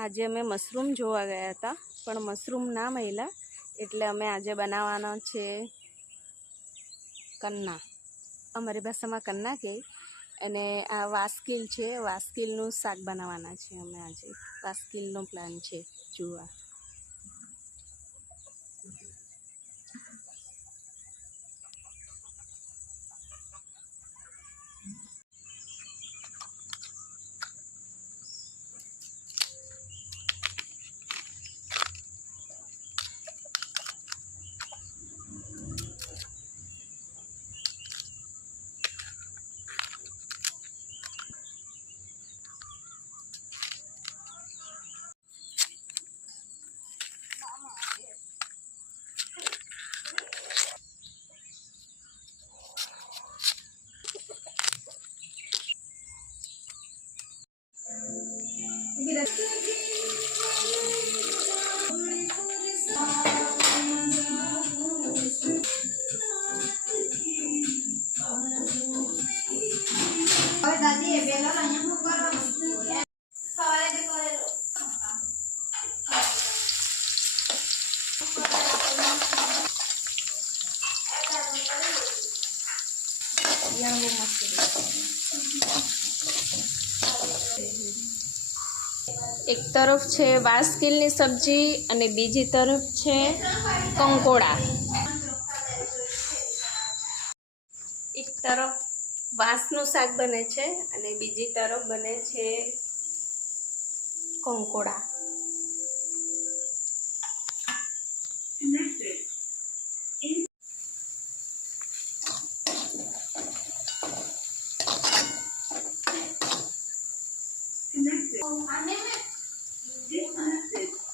આજે અમે મશરૂમ જોવા ગયા હતા, પણ મશરૂમ ના મળ્યા, એટલે અમે આજે બનાવવાનો છે કન્ના. અમારી ભાષામાં કન્ના કહે અને આ વાસ્કિલ છે, વાસ્કિલનું શાક બનાવવાના છે અમે આજે. વાસ્કિલનો પ્લાન છે, જોવા. એક તરફ છે વાસકીલની સબ્જી અને બીજી તરફ છે કંકોડા. એક તરફ વાંસનું શાક બને છે અને બીજી તરફ બને છે કંકોડા. એક differences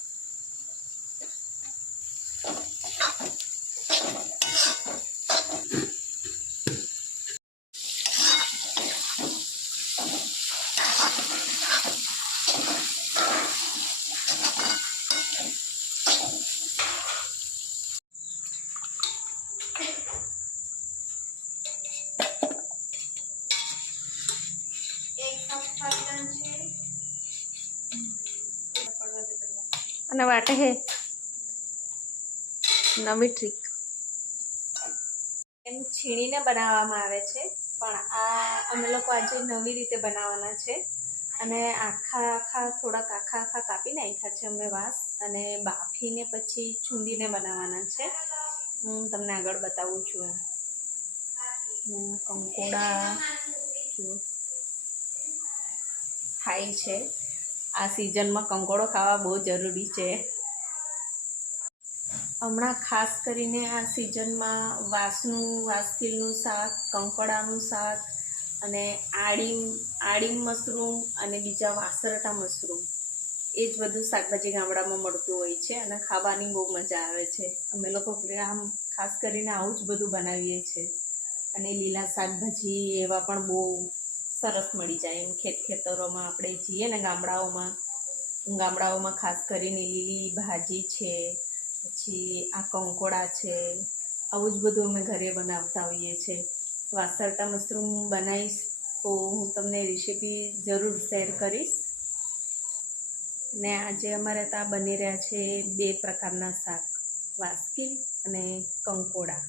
અને વાટે હે નવી ટ્રીક એમ છીણીને બનાવવામાં આવે છે, પણ આ અમે લોકો આજે નવી રીતે બનાવવાના છે અને આખા આખા થોડાક આખા આખા કાપી નાખ્યા છે અમે વાસ અને બાફીને પછી છૂંદીને બનાવવાના છે. હું તમને આગળ બતાવું છું કંકોડા. થાય છે. આ સિઝનમાં કંકોડો ખાવા બહુ જરૂરી છે. હમણાં ખાસ કરીને આ સિઝનમાં વાસનું વાસતીલનું શાક, કંકોડાનું શાક અને આડીમ આડીમ મશરૂમ અને બીજા વાસરટા મશરૂમ. એ જ બધું શાકભાજી ગામડામાં મળતું હોય છે અને ખાવાની બહુ મજા આવે છે. અમે લોકો આમ ખાસ કરીને આવું જ બધું બનાવીએ છીએ. અને લીલા શાકભાજી એવા પણ બહુ સરસ મળી જાય એમ ખેત ખેતરોમાં આપણે જઈએ ને ગામડાઓમાં. ગામડાઓમાં ખાસ કરીને લીલી ભાજી છે, પછી આ કંકોડા છે, આવું જ બધું અમે ઘરે બનાવતા હોઈએ છીએ. વાસરતા મશરૂમ બનાવીશ તો હું તમને રેસીપી જરૂર શેર કરીશ. ને આજે અમારે ત્યાં બની રહ્યા છે બે પ્રકારના શાક, વાસકી અને કંકોડા.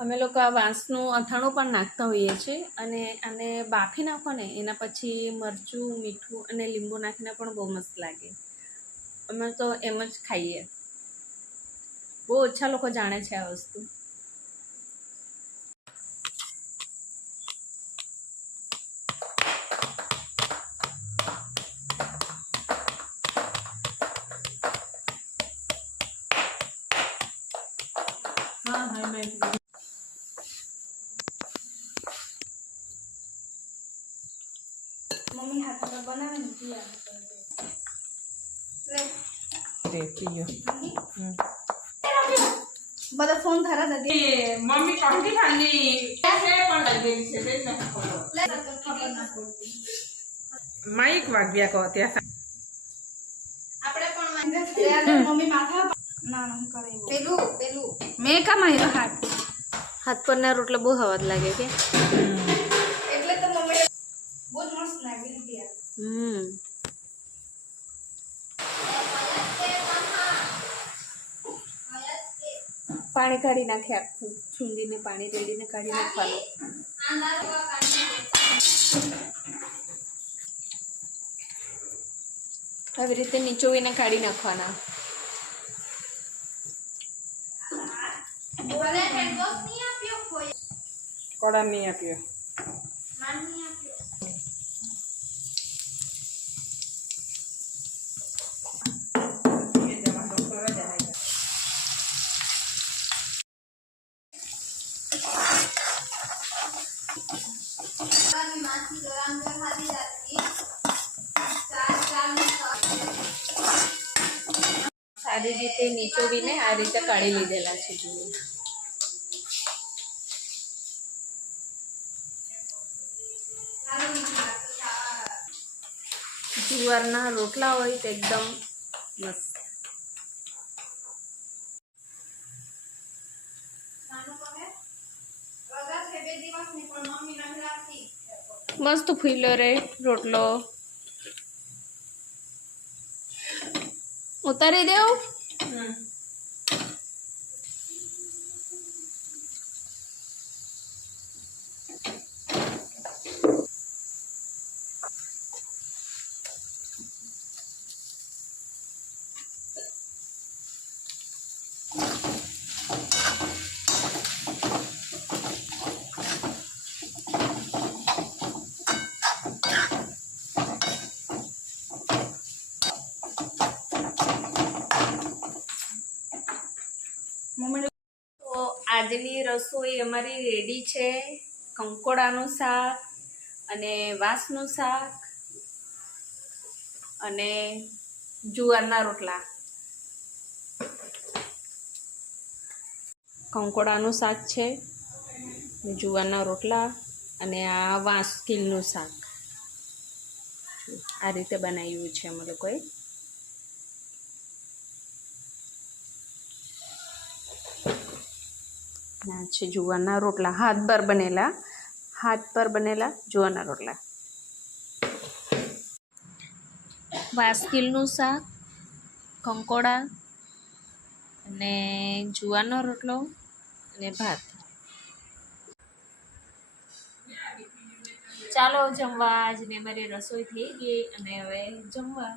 અમે લોકો આ વાંસનું અથાણું પણ નાખતા હોઈએ છીએ અને આને બાફી નાખો ને એના પછી મરચું, મીઠું અને લીંબુ નાખીને પણ બહુ મસ્ત લાગે. અમે તો એમ જ ખાઈએ. બહુ ઓછા લોકો જાણે છે આ વસ્તુ. હા હા, મેં મમ્મી હાથમાં બનાવે ને બધા ફોન થરા મમ્મી કાંકી ખાલી માઈક વાગ્યા કહો ત્યાં આપણે પણ મમ્મી માથા ના ના કરે એવું. પેલું પેલું. મેં કા માર્યો હાથ હાથ પરના રોટલા બહુ હવા લાગે કે હમ. પાણી કાઢી નાખે આખું. છૂંદીને પાણી રેડીને કાઢી નાખવાનું. આવી રીતે નીચોવીને કાઢી નાખવાના. કડા નહીં આપ્યો. સારી રીતે નીચોવીને આ રીતે કાઢી લીધેલા છે જુઓ. જુવારના રોટલા હોય તો એકદમ મસ્ત નાનું પગે વગર છે બે દિવસની પણ મમ્મી નથી રાખતી મસ્ત ફૂલો રે રોટલો. ઉતારી દેવું મમ્મી તો આજની રસોઈ અમારી રેડી છે. કંકોડાનું શાક અને વાંસનું શાક અને જુવારના રોટલા. કંકોડાનું શાક છે, જુવારના રોટલા અને આ વાંસ, કિલનું શાક. આ રીતે બનાવ્યું છે અમે લોકોએ. ના, છે, જુવારના રોટલા. હાથ પર બનેલા, હાથ પર બનેલા જુવારના રોટલા. વાસકીલનું શાક, કંકોડા અને જુવારનો રોટલો અને ભાત. ચાલો, જમવા. આજને મારી રસોઈ થઈ ગઈ અને હવે જમવા.